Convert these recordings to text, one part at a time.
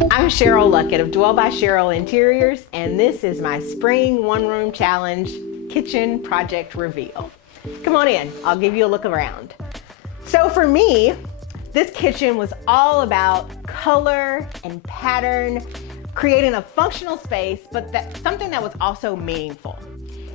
I'm Cheryl Luckett of Dwell by Cheryl Interiors, and this is my Spring One Room Challenge Kitchen Project Reveal. Come on in, I'll give you a look around. So for me, this kitchen was all about color and pattern, creating a functional space, but something that was also meaningful.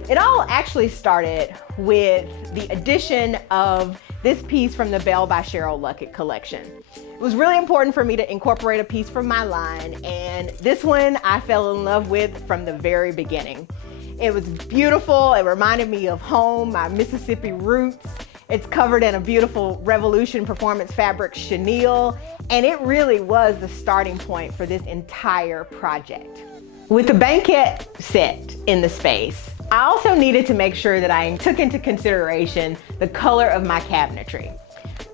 It all actually started with the addition of this piece from the Dwell by Cheryl Luckett collection. It was really important for me to incorporate a piece from my line, and this one I fell in love with from the very beginning. It was beautiful, it reminded me of home, my Mississippi roots. It's covered in a beautiful Revolution Performance fabric chenille, and it really was the starting point for this entire project. With the banquette set in the space, I also needed to make sure that I took into consideration the color of my cabinetry.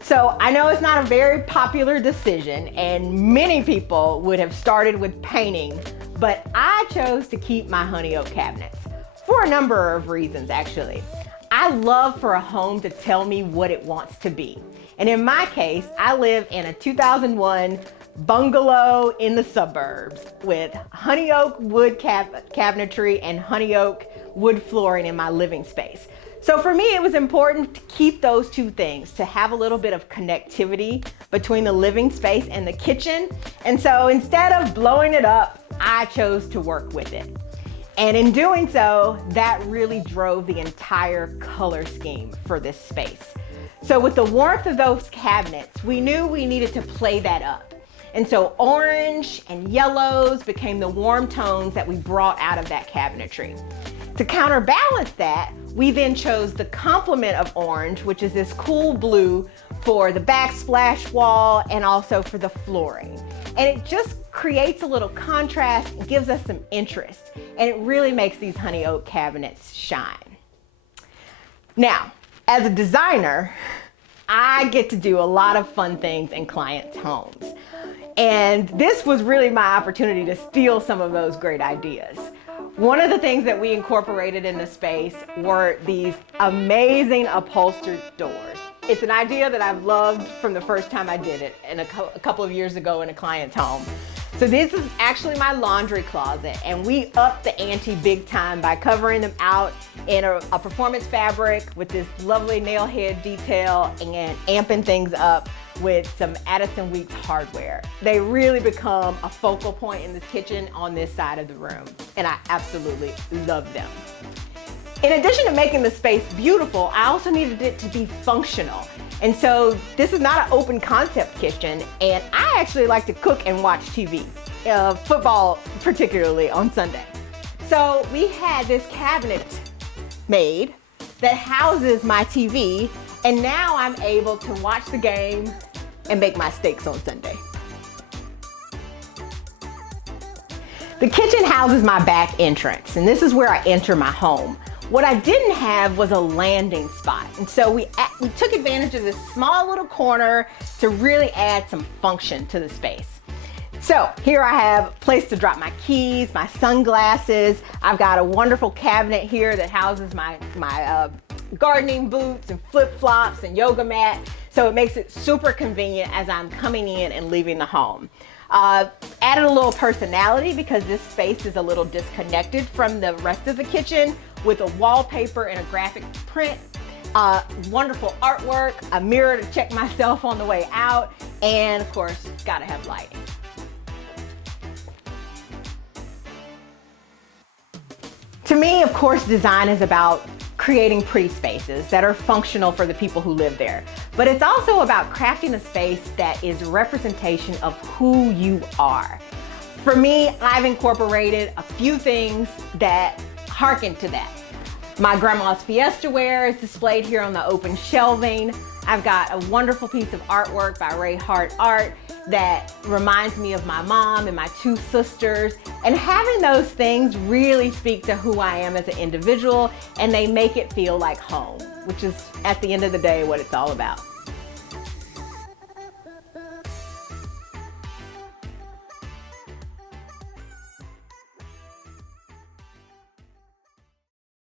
So I know it's not a very popular decision, and many people would have started with painting, but I chose to keep my honey oak cabinets for a number of reasons, actually. I love for a home to tell me what it wants to be. And in my case, I live in a 2001 bungalow in the suburbs with honey oak wood cabinetry and honey oak wood flooring in my living space. So for me, it was important to keep those two things, to have a little bit of connectivity between the living space and the kitchen. And so instead of blowing it up, I chose to work with it. And in doing so, that really drove the entire color scheme for this space. So with the warmth of those cabinets, we knew we needed to play that up. And so orange and yellows became the warm tones that we brought out of that cabinetry. To counterbalance that, we then chose the complement of orange, which is this cool blue, for the backsplash wall and also for the flooring. And it just creates a little contrast and gives us some interest. And it really makes these honey oak cabinets shine. Now, as a designer, I get to do a lot of fun things in clients' homes. And this was really my opportunity to steal some of those great ideas. One of the things that we incorporated in the space were these amazing upholstered doors. It's an idea that I've loved from the first time I did it a couple of years ago in a client's home. So this is actually my laundry closet, and we upped the ante big time by covering them out in a performance fabric with this lovely nail head detail and amping things up with some Addison Weeks hardware. They really become a focal point in the kitchen on this side of the room, and I absolutely love them. In addition to making the space beautiful, I also needed it to be functional. And so this is not an open concept kitchen, and I actually like to cook and watch TV, football particularly on Sunday. So we had this cabinet made that houses my TV, and now I'm able to watch the game and make my steaks on Sunday. The kitchen houses my back entrance, and this is where I enter my home. What I didn't have was a landing spot, and so we took advantage of this small little corner to really add some function to the space. So here I have a place to drop my keys, my sunglasses. I've got a wonderful cabinet here that houses my gardening boots and flip-flops and yoga mat. So it makes it super convenient as I'm coming in and leaving the home. Added a little personality because this space is a little disconnected from the rest of the kitchen, with a wallpaper and a graphic print, wonderful artwork, a mirror to check myself on the way out, and of course, gotta have lighting. To me, of course, design is about creating pretty spaces that are functional for the people who live there. But it's also about crafting a space that is a representation of who you are. For me, I've incorporated a few things that harken to that. My grandma's Fiesta ware is displayed here on the open shelving. I've got a wonderful piece of artwork by Ray Hart Art that reminds me of my mom and my two sisters. And having those things really speak to who I am as an individual, and they make it feel like home, which is at the end of the day what it's all about.